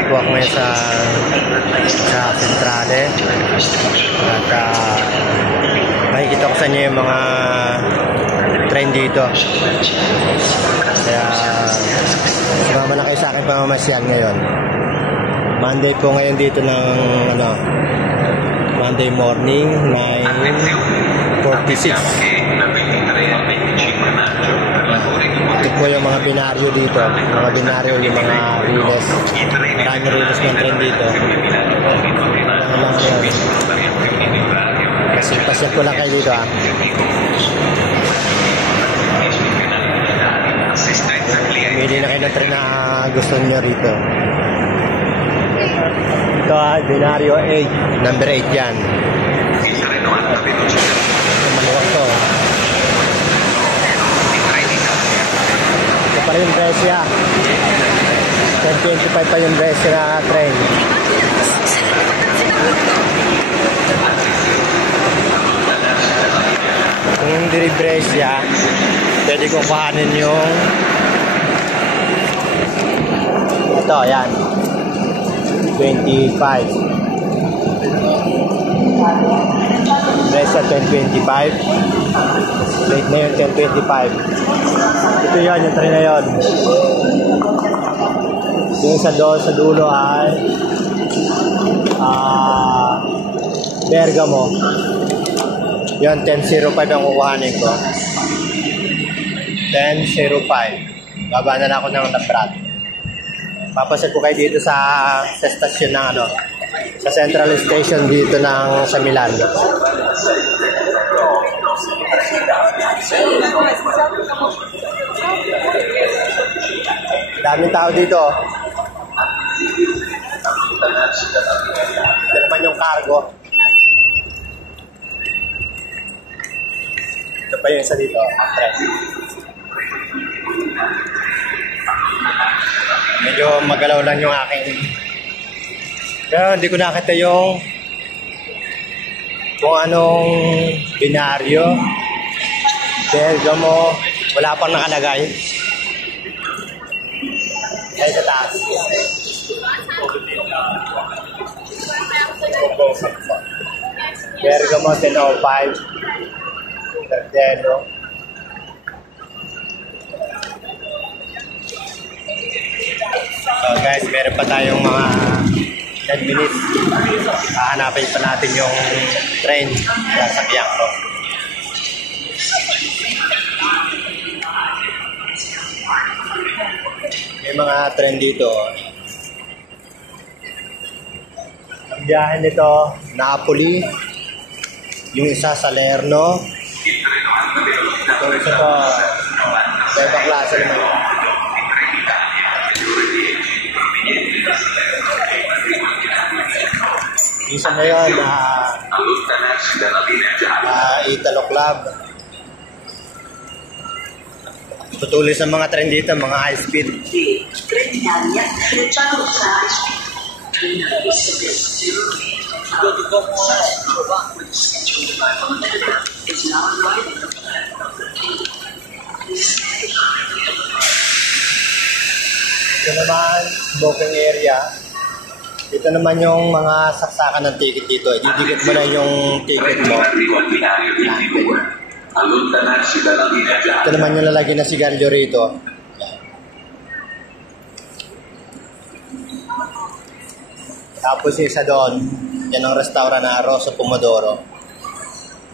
Nandito po ako ngayon sa Centrale at makikita ko sa inyo yung mga train dito. Kaya sumama na kayo sa akin pamamasyal ngayon. Monday po ngayon dito ng Monday morning 9:46. Ito po yung mga binaryo dito. Mga binaryo, yung mga riles. Marami riles ng train dito. Kasi pasyal ko lang kayo dito Pamili na kayo ng train na gusto nyo rito. Ito binaryo 8. Number 8 yan. Maluwag to. Ito pa rin yung Brescia. 10:25 pa yung Brescia na train. Kung hindi Brescia, pwede ko kuhanin yung ito, yan 25 Brescia 10:25. Late na yun, 10:25. Ito yan, yung train na yun. Yung sa dulo ay Bergamo. Yun, 10:05 ang kukuhanin ko. 10:05. Baba na lang ako ng Labrat. Papasal ko kayo dito sa station ng sa Central Station dito sa Milan. Daming tao dito. Ito naman yung cargo. Ito pa yung isa dito. Medyo magalaw lang yung aking. Pero hindi ko nakita yung kung anong binaryo. Bergamo. Wala pang nakalagay. Ay, sa taas. Bergamo 10:05. Cardeno. So guys, meron pa tayong mga 10 minutes. Hahanapin pa natin yung train sa sakyan ko. May mga train dito. Ang biyahe nito, Napoli. Yung isa Salerno. Ito isa po, Beba klase naman. Isa na yun, Italo Club. Tutuloy sa mga train dito, mga high speed. Ito naman, booking area. Ito naman yung mga saksakan ng ticket dito. Didikit mo na yung ticket mo. Ito naman yung lalagyan na sigarilyo rito. Tapos yung isa doon, yan ang restaurant na Rosso Pomodoro.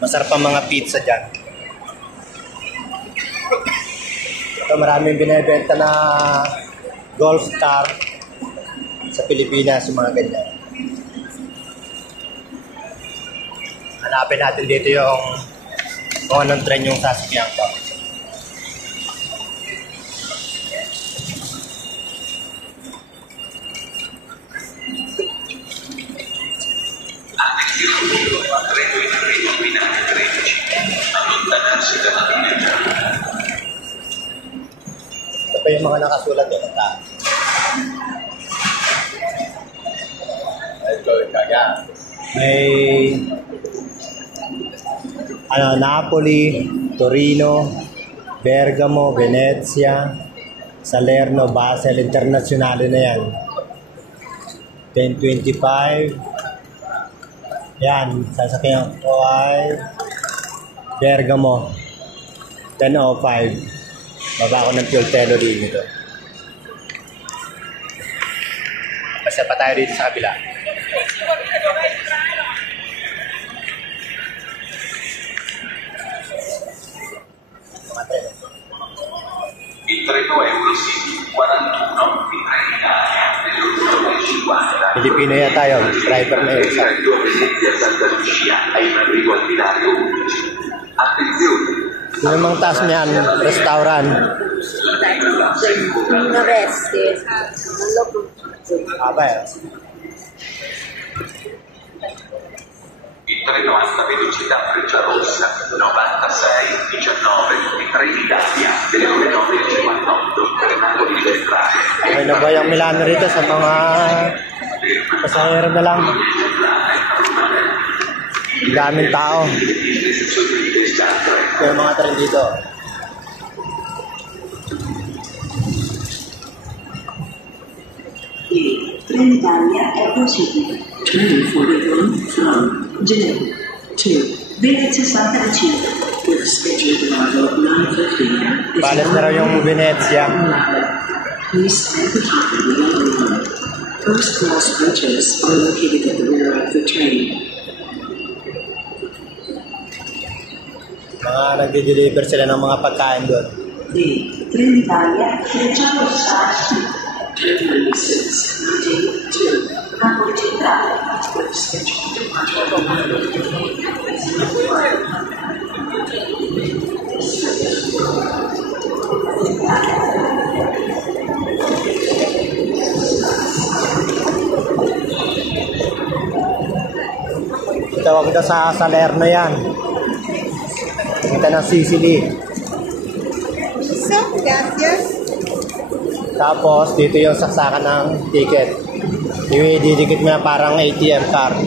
Masarap ang mga pizza dyan. Ito maraming binibenta na Golf Star sa Pilipinas, yung mga ganyan. Hanapin natin dito yung kung anong train yung sasakyan ko. Ito pa yung mga nakasulat doon. May Napoli, Torino, Bergamo, Venezia, Salerno, Basel, internasyonal na yan. 10.25. Yan, sasakyan ko ay Bergamo. 10.05. Baba ako ng fuel telo dito. Basta pa tayo dito sa kabila. Il treno Eurocity 41 di Trenitalia dell'8.50. Pilipino yata yun, driver na yun. Di Santa Lucia ai arrivo al binario 11. Attenzione! Yung namang taas niyan, restaurant. Una veste, non l'ho Aba eh. Il treno alta velocità Frecciarossa 96 19 di Trenitalia delle ore 9.58 per Napoli Centrale. May nabayang Milano rito sa mga pasahero na lang. Daming tao. Yung mga tren dito. Trenitalia Eurocity. Train for return from Genoa to Venezia Santa Lucia with scheduled arrival at 9:15. Balas na raw yung Venezia. Please stand at the top of the yellow line. First class benches are located at the rear of the train. Mga nagde-deliver sila ng mga pagkain doon. The Trenitalia Frecciarossa Terminal 6 to Napoli Centrale with scheduled departure at 9:15. Tawag ito sa Salerno yan. Kita ng Sicily. So, gracias. Tapos, dito yung saksakan ng ticket. Didikit mo yan parang ATM card.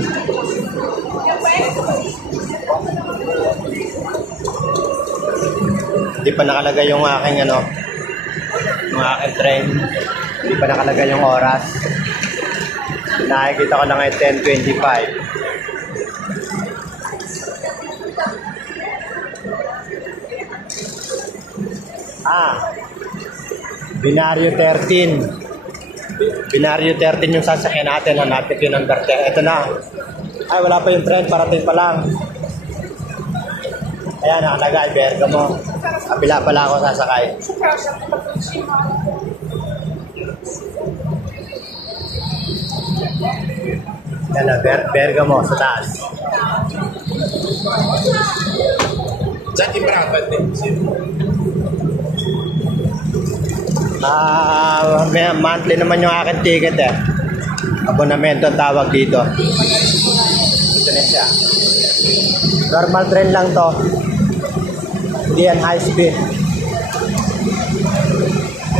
Hindi pa nakalagay yung aking yung aking train. Hindi pa nakalagay yung oras. Nakikita ko lang ay 10:25. Binario 13. Binario 13 yung sasakyan natin. Hanapit yung number 10. Ito na. Ay, wala pa yung train. Parating pa lang. Ayan, nakalagay. Bergamo. Kapila pala ako sasakay. Yan na, Bergamo sa taas. Già ti brava monthly naman yung aking ticket eh. Abonamento ang tawag dito. Ito na siya. Normal train lang to. Hindi yan high speed.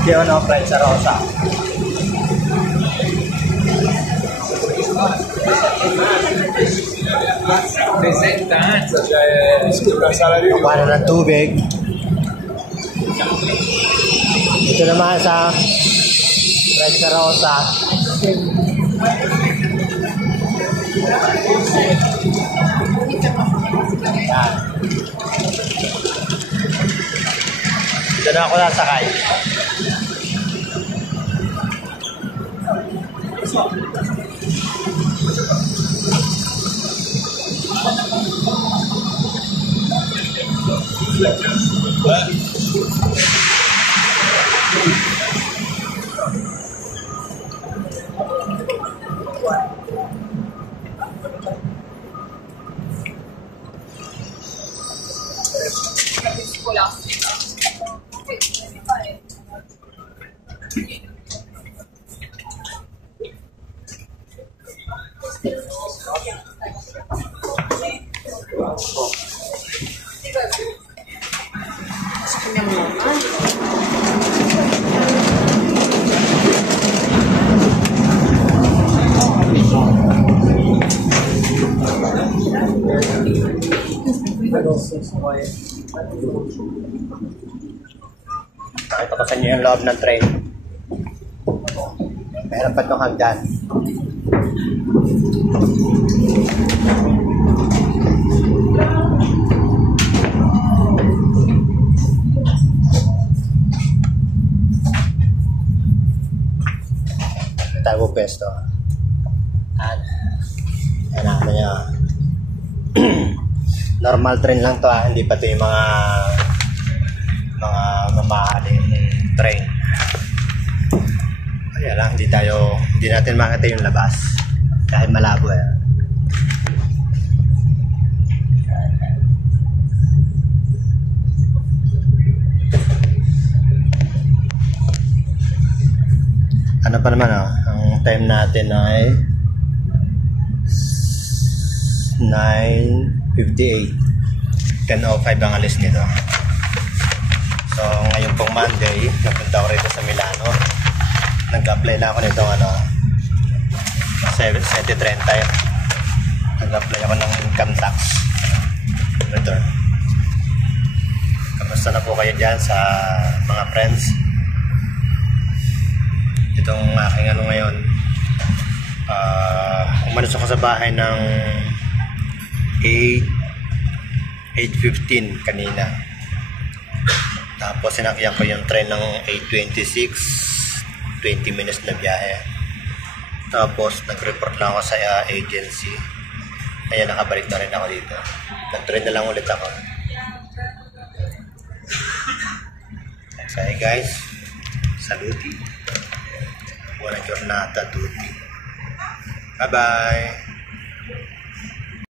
Hindi yan Frecciarossa. presenta, cioè una sala di Paano ng tubig. Ito naman sa Frecciarossa. Yan. Ito na ako nasakay. Pakita ko sa inyo yung loob ng train. Meron pa itong hagdan. Tago pesto. Ano niya. Normal train lang to hindi pa to yung mga mamahaling train. Kaya lang, hindi natin makita yung labas dahil malabo eh. Ano pa naman ang time natin ay 9:58. 10:05 ang alis nito. So ngayon pong Monday, napunta ko rito sa Milano. Nag-apply na ako nito 730. Nag-apply ako ng income tax return. Kamusta na po kayo dyan sa mga friends? Itong aking ngayon, umalis ako sa bahay ng 8:15 kanina. Tapos sinakyan ko yung train ng 8:26, 20 minutes na biyahe. Tapos nag-report lang ako sa agency. Kaya nakabalik na rin ako dito. Nag-train na lang ulit ako. Okay guys, saluti. Buona giornata a tutti. Bye bye.